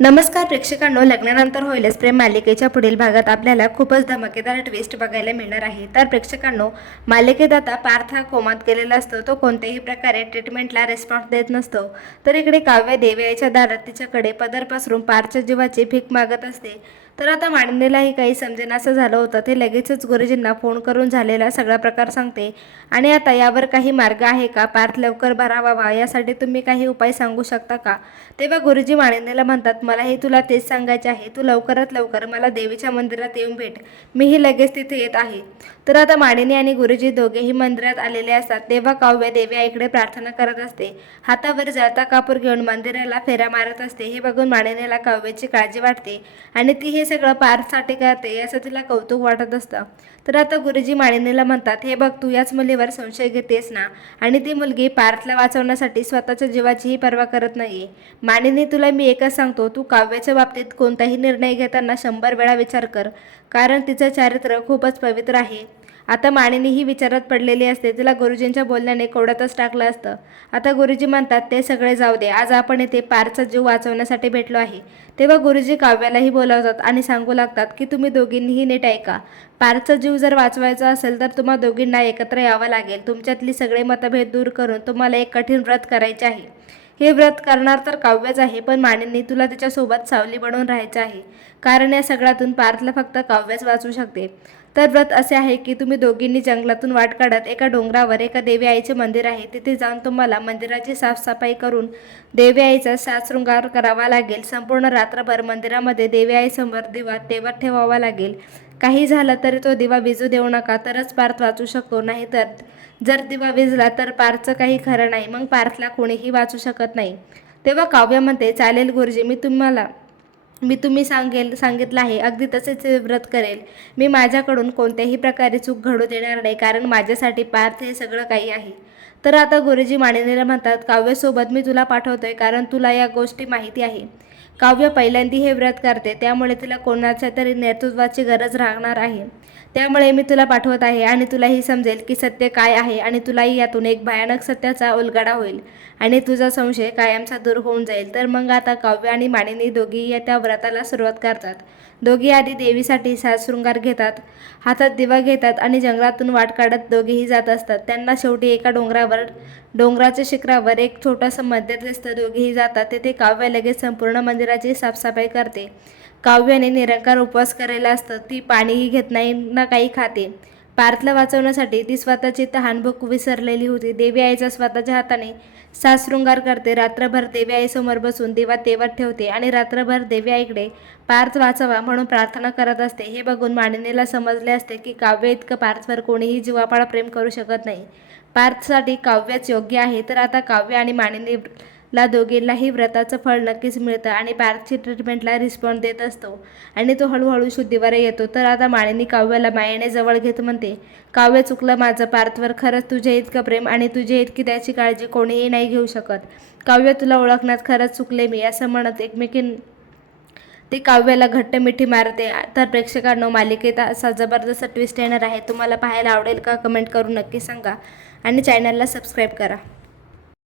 नमस्कार प्रेक्षकांनो लग्नानंतर होईलच. प्रेम मालिकेच्या पुढील भागात आपल्याला खूपच धमाकेदार ट्विस्ट बघायला मिळणार आहे. तर प्रेक्षकांनो मालिकेत आता पार्थ हा कोमात गेलेला असतो. तो कोणत्याही प्रकारे ट्रीटमेंटला रिस्पॉन्स देत नसतो. तर इकडे काव्य देवयाच्या दारात तिच्याकडे पदर पसरून पारच्या जीवाची भीक मागत असते. तर आता मांडणीलाही काही समजेनासं झालं होतं. ते लगेचच गुरुजींना फोन करून झालेला सगळा प्रकार सांगते. आणि आता यावर काही मार्ग आहे का? पार्थ लवकर भरावा यासाठी तुम्ही काही उपाय सांगू शकता का? तेव्हा गुरुजी माणिंदेला म्हणतात मलाही तुला तेच सांगायचे आहे. तू लवकरात लवकर मला देवीच्या मंदिरात येऊन भेट. मीही लगेच तिथे येत आहे. तर आता माडिनी आणि गुरुजी दोघेही मंदिरात आलेले असतात. तेव्हा काव्य देवी आईकडे प्रार्थना करत असते. हातावर जळता कापूर घेऊन मंदिराला फेऱ्या मारत असते. हे बघून माडिनीला काव्याची काळजी वाटते आणि ती हे सगळं पार्थसाठी करते याचं तिला कौतुक वाटत असतं. तर आता गुरुजी माडिनीला म्हणतात हे बघ तू याच मुलीवर संशय घेतेस ना? आणि ती मुलगी पार्थला वाचवण्यासाठी स्वतःच्या जीवाचीही पर्वा करत नाही माडिनी तुला मी एकच सांगतो तू काव्याच्या बाबतीत कोणताही निर्णय घेताना शंभर वेळा विचार कर. कारण तिचं चारित्र्य खूपच पवित्र आहे. आता माणिनीही विचारात पडलेली असते तिला गुरुजींच्या बोलण्याने कोड्यातच टाकलं असतं. आता गुरुजी म्हणतात ते सगळे जाऊ दे आज आपण येथे पारचा जीव वाचवण्यासाठी भेटलो आहे. तेव्हा गुरुजी काव्यालाही बोलावतात आणि सांगू लागतात की तुम्ही दोघींनीही नीट ऐका. पारचा जीव जर वाचवायचा असेल तर तुम्हा दोघींना एकत्र यावं लागेल. तुमच्यातली सगळे मतभेद दूर करून तुम्हाला एक कठीण व्रत करायचे आहे. हे व्रत करणार तर काव्यच आहे पण मानिनी तुला तिच्यासोबत सावली बनवून राहायचं आहे. कारण या सगळ्यातून पार्थला फक्त काव्यच वाचू शकते. तर व्रत असे आहे की तुम्ही दोघींनी जंगलातून वाट काढत एका डोंगरावर एका देवी आईचे मंदिर आहे. तिथे जाऊन तुम्हाला मंदिराची साफसफाई करून देवी आईचा सासृंगार करावा लागेल. संपूर्ण रात्रभर मंदिरामध्ये देवी आईसमोर दिवा तेवत ठेवावा लागेल. काही झालं तरी तो दिवा विजू देऊ नका तरच पार्थ वाचू शकतो. नाही तर जर दिवा विजला तर पार्थचं काही खरं नाही मग पार्थला कोणीही वाचू शकत नाही. तेव्हा काव्यामध्ये चालेल गुरुजी मी तुम्हाला मी तुम्ही सांगेल सांगितलं आहे अगदी तसेच व्रत करेल. मी माझ्याकडून कोणत्याही प्रकारे चूक घडू देणार नाही कारण माझ्यासाठी पार्थ हे सगळं काही आहे. तर आता गुरुजी मानिनीला म्हणतात काव्यासोबत मी तुला पाठवतोय कारण तुला या गोष्टी माहिती आहे. काव्य पहिल्यांदी हे व्रत करते त्यामुळे तिला कोणाच्या तरी नेतृत्वाची गरज राहणार आहे. त्यामुळे मी तुला पाठवत आहे आणि तुलाही समजेल की सत्य काय आहे आणि तुलाही यातून एक भयानक सत्याचा उलगडा होईल आणि तुझा संशय कायमचा दूर होऊन जाईल. तर मग आता काव्य आणि मानिनी दोघी या त्या व्रताला सुरुवात करतात. दोघी आधी देवीसाठी साजशृंगार घेतात हातात दिवा घेतात आणि जंगलातून वाट काढत दोघेही जात असतात. त्यांना शेवटी एका डोंगरावर डोंगराच्या शिखरावर एक छोटंसं मंदिर दिसतं. दोघेही जातात. तेथे काव्य लगेच संपूर्ण मंदिराची साफसफाई करते. काव्याने निरंकार उपवास करायला असतं. ती पाणीही घेत नाही ना काही खाते. पार्थला वाचवण्यासाठी ती स्वतःची तहानभूक विसरलेली होती. देवी आईचा स्वतःच्या हाताने सासशृंगार करते. रात्रभर देवी आईसमोर बसून देवा तेवत ठेवते आणि रात्रभर देवी आईकडे पार्थ वाचावा म्हणून प्रार्थना करत असते. हे बघून मानिनीला समजले असते की काव्य इतकं पार्थवर कोणीही जीवापाळा प्रेम करू शकत नाही. पार्थसाठी काव्यच योग्य आहे. तर आता काव्य आणि मानिनी ला दोघींनाही व्रताचं फळ नक्कीच मिळतं आणि पार्थची ट्रीटमेंटला रिस्पॉन्स देत असतो. आणि तो हळूहळू शुद्धीवर येतो. तर आता माळेनी काव्याला मायेने जवळ घेत म्हणते काव्य चुकलं माझं पार्थवर खरंच तुझे इतकं प्रेम आणि तुझे इतकी त्याची काळजी कोणीही नाही घेऊ शकत. काव्य तुला ओळखण्यात खरंच चुकले मी असं म्हणत एकमेकीन ती काव्याला घट्ट मिठी मारते. तर प्रेक्षकांनो मालिकेत असा जबरदस्त ट्विस्ट येणार आहे. तुम्हाला पाहायला आवडेल का? कमेंट करून नक्की सांगा. आणि चॅनलला सबस्क्राईब करा.